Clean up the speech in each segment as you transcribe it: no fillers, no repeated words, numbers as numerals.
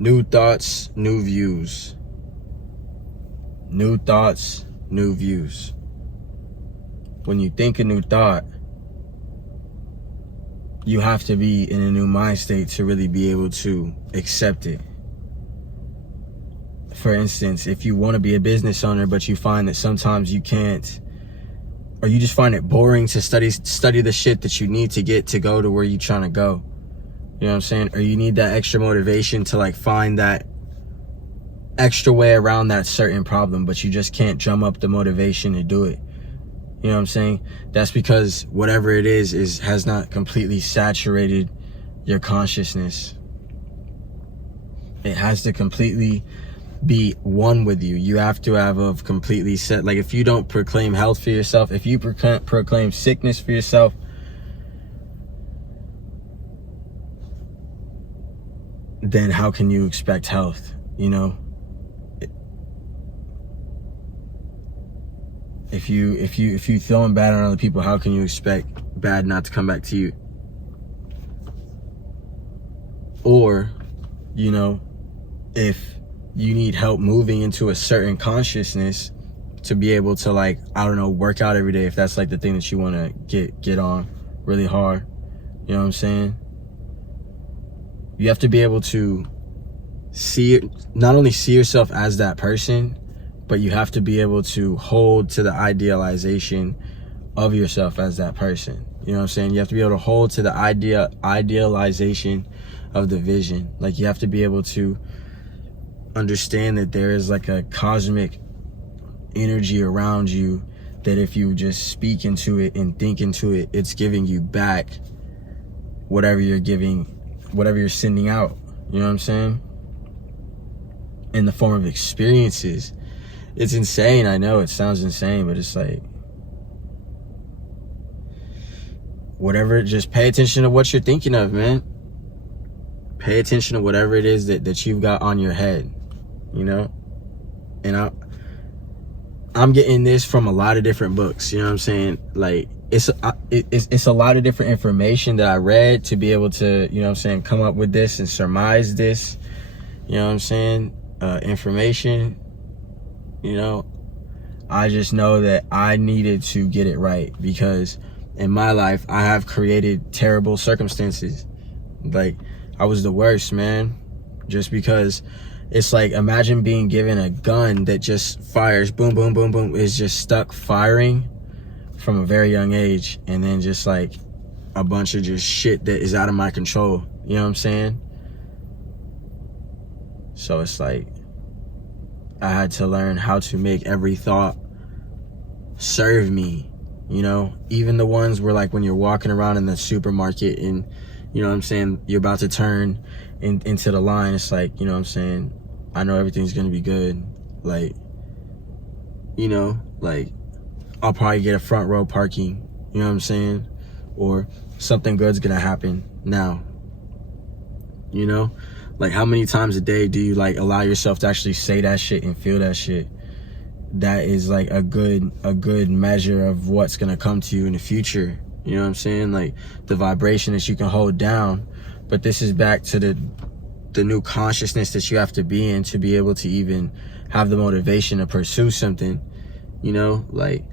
New thoughts, new views. New thoughts, new views. When you think a new thought, you have to be in a new mind state to really be able to accept it. For instance, if you want to be a business owner, but you find that sometimes you can't, or you just find it boring to study the shit that you need to get to go to where you're trying to go. You know what I'm saying? Or you need that extra motivation to like find that extra way around that certain problem, but you just can't drum up the motivation to do it. You know what I'm saying? That's because whatever it is has not completely saturated your consciousness. It has to completely be one with you. You have to have a completely set, like if you don't proclaim health for yourself, if you proclaim sickness for yourself, then how can you expect health? You know, if you throwing bad on other people, how can you expect bad not to come back to you? Or, you know, if you need help moving into a certain consciousness to be able to, like, I don't know, work out every day, if that's like the thing that you want to get on really hard. You know what I'm saying? You have to be able to not only see yourself as that person, but you have to be able to hold to the idealization of yourself as that person. You know what I'm saying? You have to be able to hold to the idealization of the vision. Like, you have to be able to understand that there is like a cosmic energy around you that if you just speak into it and think into it, it's giving you back whatever you're giving, whatever you're sending out. You know what I'm saying? In the form of experiences. It's insane. I know it sounds insane, but it's like, whatever, just pay attention to what you're thinking of, man. Pay attention to whatever it is that you've got on your head, you know? And I'm getting this from a lot of different books, you know what I'm saying? Like, it's a lot of different information that I read to be able to, you know what I'm saying, come up with this and surmise this, you know what I'm saying? Information, you know? I just know that I needed to get it right, because in my life, I have created terrible circumstances. Like, I was the worst, man. Just because it's like, imagine being given a gun that just fires, boom, boom, boom, boom, is just stuck firing from a very young age, and then just like a bunch of just shit that is out of my control. You know what I'm saying? So it's like, I had to learn how to make every thought serve me, you know? Even the ones where, like, when you're walking around in the supermarket and, you know what I'm saying, you're about to turn into the line, it's like, you know what I'm saying, I know everything's gonna be good. Like, you know, like, I'll probably get a front row parking, you know what I'm saying? Or something good's gonna happen now, you know? Like, how many times a day do you, like, allow yourself to actually say that shit and feel that shit? That is, like, a good measure of what's gonna come to you in the future. You know what I'm saying? Like, the vibration that you can hold down. But this is back to the new consciousness that you have to be in to be able to even have the motivation to pursue something. You know, like,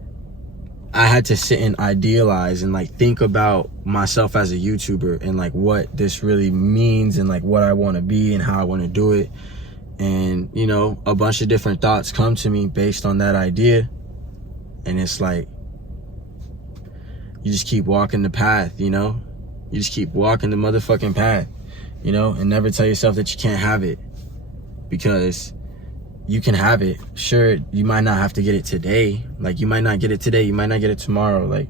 I had to sit and idealize and, like, think about myself as a YouTuber and, like, what this really means and, like, what I want to be and how I want to do it. And, you know, a bunch of different thoughts come to me based on that idea. And it's like, you just keep walking the path, you know? You just keep walking the motherfucking path, you know? And never tell yourself that you can't have it. Because you can have it. Sure, you might not have to get it today. Like, you might not get it today, you might not get it tomorrow. Like,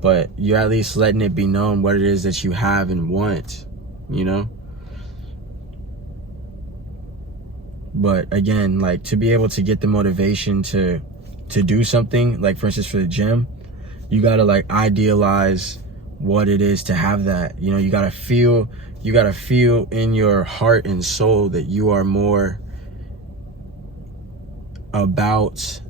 but you're at least letting it be known what it is that you have and want, you know? But again, like, to be able to get the motivation to do something, like, for instance, for the gym, you gotta, like, idealize what it is to have that. You know, you gotta feel in your heart and soul that you are more about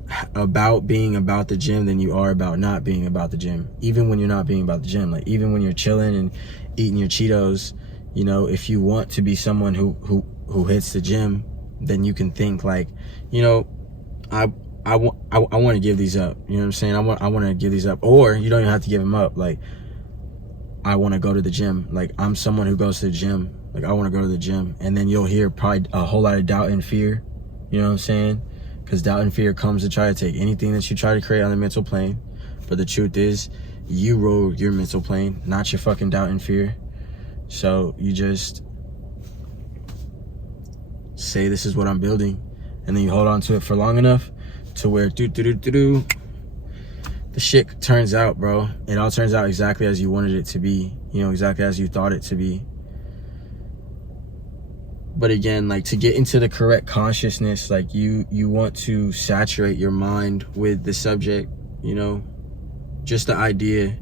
being about the gym than you are about not being about the gym. Even when you're not being about the gym, like, even when you're chilling and eating your Cheetos, You know, if you want to be someone who hits the gym, then you can think like, you know, I want to give these up. You know what I'm saying? I want to give these up. Or you don't even have to give them up. Like, I want to go to the gym. Like, I'm someone who goes to the gym. Like, I want to go to the gym. And then you'll hear probably a whole lot of doubt and fear. You know what I'm saying? Because doubt and fear comes to try to take anything that you try to create on the mental plane. But the truth is, you rule your mental plane, not your fucking doubt and fear. So you just say, this is what I'm building. And then you hold on to it for long enough to where the shit turns out, bro. It all turns out exactly as you wanted it to be. You know, exactly as you thought it to be. But again, like, to get into the correct consciousness, like, you want to saturate your mind with the subject, you know, just the idea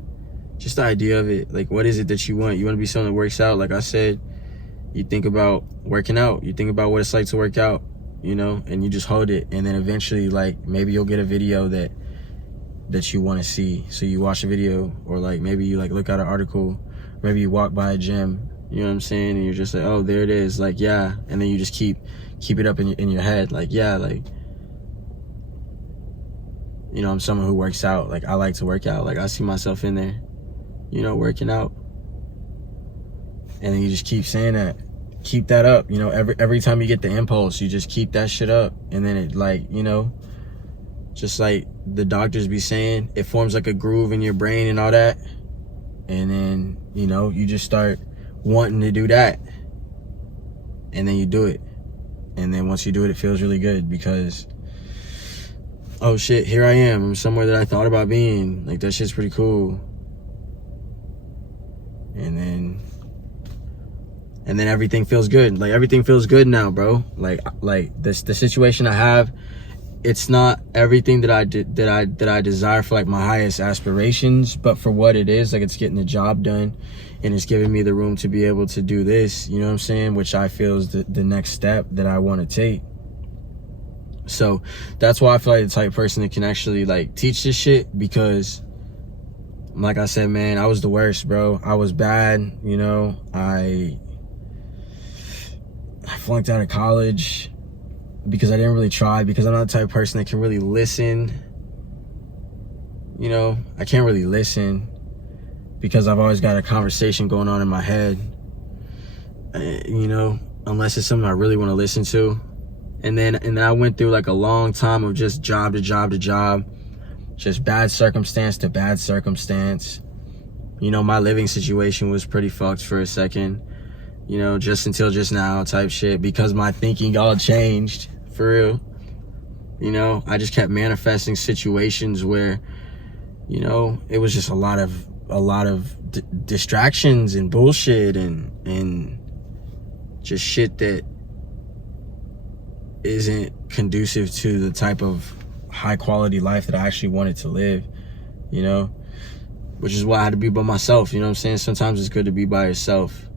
of it. Like, what is it that you want? You want to be someone that works out. Like I said, you think about working out. You think about what it's like to work out, you know, and you just hold it. And then eventually, like, maybe you'll get a video that you want to see. So you watch a video, or like maybe you like look at an article, maybe you walk by a gym, you know what I'm saying? And you're just like, oh, there it is. Like, yeah. And then you just keep it up in your head. Like, yeah, like, you know, I'm someone who works out. Like, I like to work out. Like, I see myself in there, you know, working out. And then you just keep saying that. Keep that up. You know, every time you get the impulse, you just keep that shit up. And then it, like, you know, just like the doctors be saying, it forms like a groove in your brain and all that. And then, you know, you just start wanting to do that. And then you do it. And then once you do it, it feels really good because, oh shit, here I am. I'm somewhere that I thought about being. Like, that shit's pretty cool. And then everything feels good. Like, everything feels good now, bro. Like the situation I have, it's not everything that I desire for, like, my highest aspirations, but for what it is, like, it's getting the job done, and it's giving me the room to be able to do this, you know what I'm saying, which I feel is the next step that I want to take. So that's why I feel like the type of person that can actually, like, teach this shit, because like I said, man, I was the worst, bro. I was bad, you know. I flunked out of college because I didn't really try, because I'm not the type of person that can really listen. You know, I can't really listen because I've always got a conversation going on in my head, you know, unless it's something I really want to listen to. And then I went through, like, a long time of just job to job to job, just bad circumstance to bad circumstance. You know, my living situation was pretty fucked for a second, you know, just until just now type shit, because my thinking all changed, for real. You know, I just kept manifesting situations where, you know, it was just a lot of distractions and bullshit and just shit that isn't conducive to the type of high quality life that I actually wanted to live, you know, which is why I had to be by myself. You know what I'm saying? Sometimes it's good to be by yourself,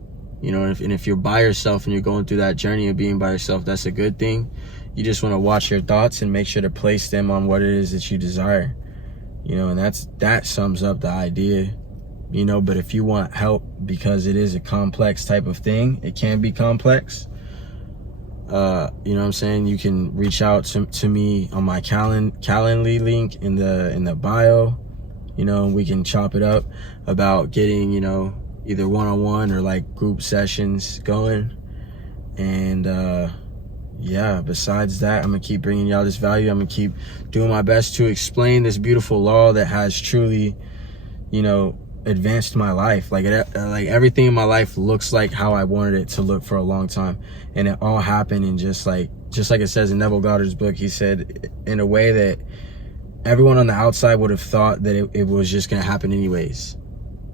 you know, and if you're by yourself and you're going through that journey of being by yourself, that's a good thing. You just want to watch your thoughts and make sure to place them on what it is that you desire, you know, and that sums up the idea, you know. But if you want help, because it is a complex type of thing, it can be complex, you know what I'm saying, you can reach out to me on my Calendly link in the bio, you know, and we can chop it up about getting, you know, either one-on-one or like group sessions going. And yeah, besides that, I'm gonna keep bringing y'all this value. I'm gonna keep doing my best to explain this beautiful law that has truly, you know, advanced my life. Like, like everything in my life looks like how I wanted it to look for a long time, and it all happened in just like it says in Neville Goddard's book. He said, in a way that everyone on the outside would have thought that it was just gonna happen anyways.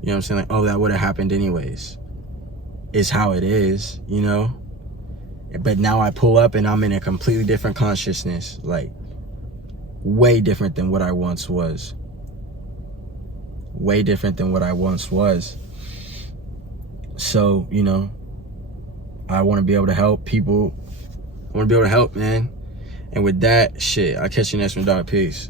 You know what I'm saying? Like, oh, that would have happened anyways, is how it is, you know. But now I pull up and I'm in a completely different consciousness, like way different than what I once was. Way different than what I once was. So, you know, I want to be able to help people. I want to be able to help, man. And with that, shit, I'll catch you next one, dog. Peace.